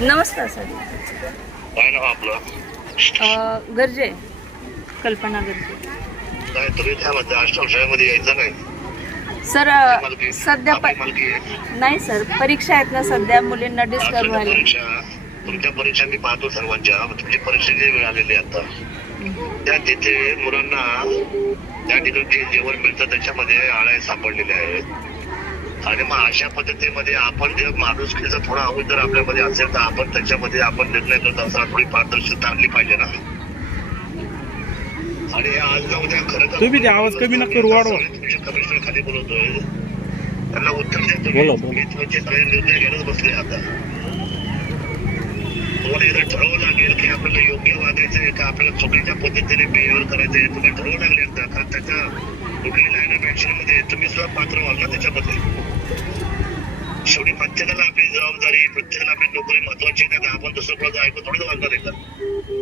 नमस्कार सर. काय नाव आपलं? गर्जे कल्पना गर्जे. काय तुम्ही काय म्हणता अष्टविषयामध्ये यायचं काय? सर सध्या आपली प- मालकी आहे. नाही सर परीक्षा आहेत ना सध्या मुलींना डिस्टर्ब आपल्या व्हायला. परीक्षा तुमच्या परीक्षा मी पाहतो सर्वांच्या तुमची परीक्षेची वेळ आलेली आहे आता त्या तिथे मुलांना त्या ठिकाणी जे जेवण मिळतं त्याच्यामध्ये आळ्या सापडलेल्या आहेत. आणि मग अशा पद्धतीमध्ये आपण जे माणुसकीचा थोडा जर आपल्यामध्ये असेल तर आपण त्याच्यामध्ये आपण निर्णय करत असताना थोडी पारदर्शकता आणली पाहिजे ना आणि हे आज ना उद्या खरं तुम्ही आवाज कमी नका वाढवा. कमिशनर खाली बोलवतोय त्यांना उत्तर द्या तुम्ही. बोला, बोला. मी तुमचे सगळे निर्णय घेण्यास बसले आता तुम्हाला एकदा ठरवावं लागेल की आपल्याला योग्य वागायचंय का आपल्याला चुकीच्या पद्धतीने बिहेव्हिअर करायचंय तुम्ही ठरवू लागले कारण त्याच्या कुठली लाईन ऑफ ऍक्शनमध्ये तुम्ही सुद्धा पात्र व्हाल ना त्याच्यामध्ये शेवटी प्रत्येकाला आपली जबाबदारी प्रत्येकाला आपली नोकरी महत्वाची आहे का आपण दुसरं कोणाचं ऐकून थोडी वागणार आहे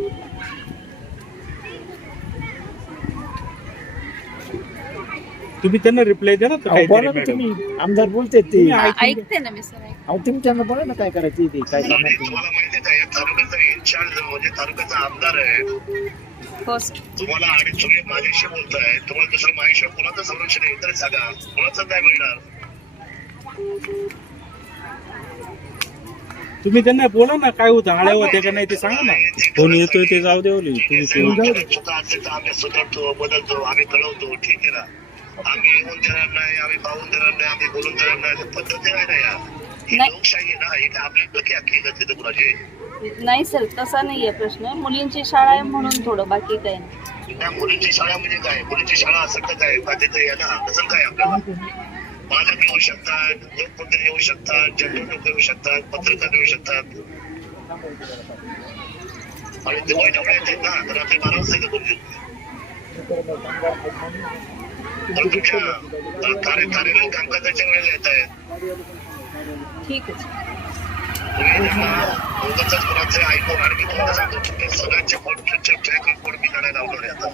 तुम्ही त्यांना रिप्लाय द्या ना तर अहो, काहीतरी बोला ना मॅडम. तुम्ही. आमदार बोलते ते. ऐकते ना मी सर ऐक- अहो तुम्ही त्यांना बोला ना काय करायचं ते काय करणार तुम्ही तुम्हाला माहिती आहे तालुक्याचा इन्चार्ज म्हणजे तालुक्याचा आमदार आहे. हो तुम्हाला आणि तुम्ही माझ्याशी बोलताय तुम्हाला दुसरं माझ्याशिवाय कोणाचं संरक्षण आहे तरी सांगा. कोणाचं नाही मिळणार तुम्ही त्यांना बोला ना काय होतं आळ्या होत्या का नाही ते सांगा ना. कोण येतोय ते जाऊ दे ओली. तुम्ही ते- चुका असेल तर आम्ही सुधारतो बदलतो आम्ही कळवतो ठीक आहे ना? आम्ही येऊन देणार नाही आम्ही पाहून देणार नाही आम्ही बोलून देणार नाही पद्धती नाही ना या ही नाही. लोकशाही आहे ना ही काय आपली डोकी अख्खी घेतली तर कुणाची नाही सर तसा नाहीये प्रश्न। मुलींची शाळा आहे म्हणून थोडं बाकी काही नाही. त्या मुलींची शाळा म्हणजे काय? मुलींची शाळा असं का काय का या ना? तसं काय आपल्याला? पालक येऊ शकतात लोकमंत्री येऊ शकतात जनरल लोक येऊ शकतात पत्रकार येऊ शकतात. आणि येते ना वाजता येते कोणी तर तुमच्या अ, कार्य कार्यालयीन कामकाजाच्या वेळेला येत ठीक आहे कोणाचे ऐकून आणि मी तुम्हाला सांगतो तुमच्या सगळ्यांचे फोन ट्रॅक रेकॉर्ड मी काढायला आता.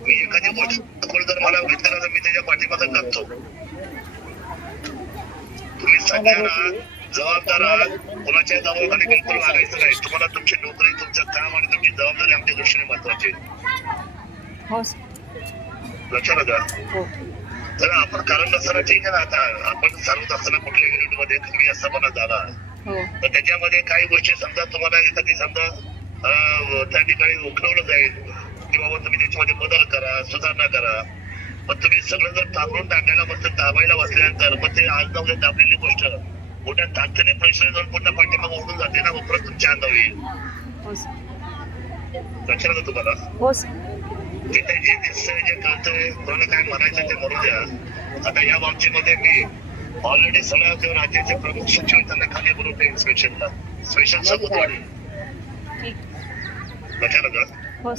मी एखादी गोष्ट जर मला तर मी त्याच्या पाठीमागे टाकतो तुम्ही सगळ्यांना जबाबदार कोणाच्या दबावाखाली बिलकुल वागायचं नाही. तुम्हाला तुमची नोकरी तुमचं काम आणि तुमची जबाबदारी आमच्या दृष्टीने महत्वाची आहे. हो लक्षात आलं? हो. तर आपण कारण नसताना ठीक आहे ना आता आपण चालवत असताना कुठल्या युनिटमध्ये कमी जास्तपणा झाला हो. तर त्याच्यामध्ये काही गोष्टी समजा तुम्हाला एखादी समजा त्या ठिकाणी उठवलं जाईल की बाबा तुम्ही त्याच्यामध्ये बदल करा सुधारणा करा. पण तुम्ही सगळं जर टाकून टाकायला बसलं दाबायला बसल्यानंतर मग ते आज जाऊ दाबलेली गोष्ट मोठ्या ताकदीने पैसे जाऊन पुन्हा पाठीमागे ओढून जाते ना मग परत तुमच्या येईल. हो लक्षात तुम्हाला? ते जे दिसतंय जे कळतंय कोणाला काय म्हणायचं ते म्हणू द्या. आता या बाबतीमध्ये मी ऑलरेडी सगळ्या जे राज्याचे प्रमुख सचिव त्यांना खाली बोलवते इन्स्पेक्शनला स्पेशल सबूत वाढेल. लक्षात आलं का हो